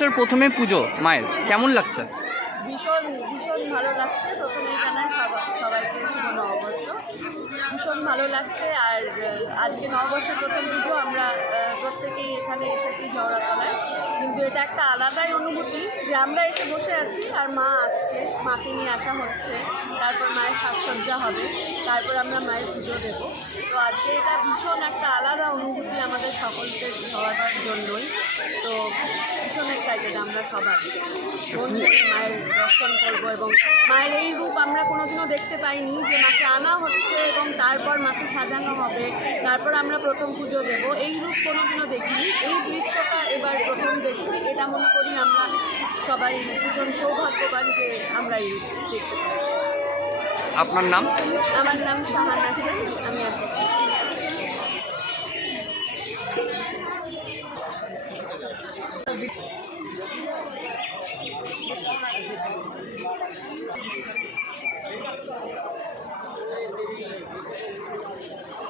নববর্ষের প্রথমে পুজো, মায়ের। কেমন লাগছে? ভীষণ ভীষণ ভালো লাগছে। প্রথমেই জানাই সবাইকে নববর্ষ ভীষণ ভালো লাগছে। আর আজকে নববর্ষের প্রথম পুজো আমরা প্রত্যেকেই এখানে এসেছি কিন্তু এটা একটা আলাদাই অনুভূতি যে আমরা এসে বসে আছি আর মা আসছে। মাকে নিয়ে আসা হচ্ছে। তারপর মায়ের সাজসজ্জা হবে। তারপর আমরা মায়ের পুজো দেবো। তো আজকে এটা ভীষণ একটা আলাদা অনুভূতি আমাদের সকলকে হওয়ার জন্যই। তো এক্সাইটেড আমরা সবাই। মায়ের দর্শন করব এবং মায়ের এই রূপ আমরা কোনোদিনও দেখতে পাইনি যে মাকে আনা হচ্ছে এবং তারপর মাকে সাজানো হবে। তারপর আমরা প্রথম পুজো দেব। এই রূপ কোনোদিনও দেখিনি। এই দৃশ্যটা এবার প্রথম দেখছি। এটা মনে করি আমরা সবাই ভীষণ সৌভাগ্যবান যে আমরা এই রূপ দেখতে পাই আপনার নাম? আমার নাম সেন। আমি আছি। Thank you.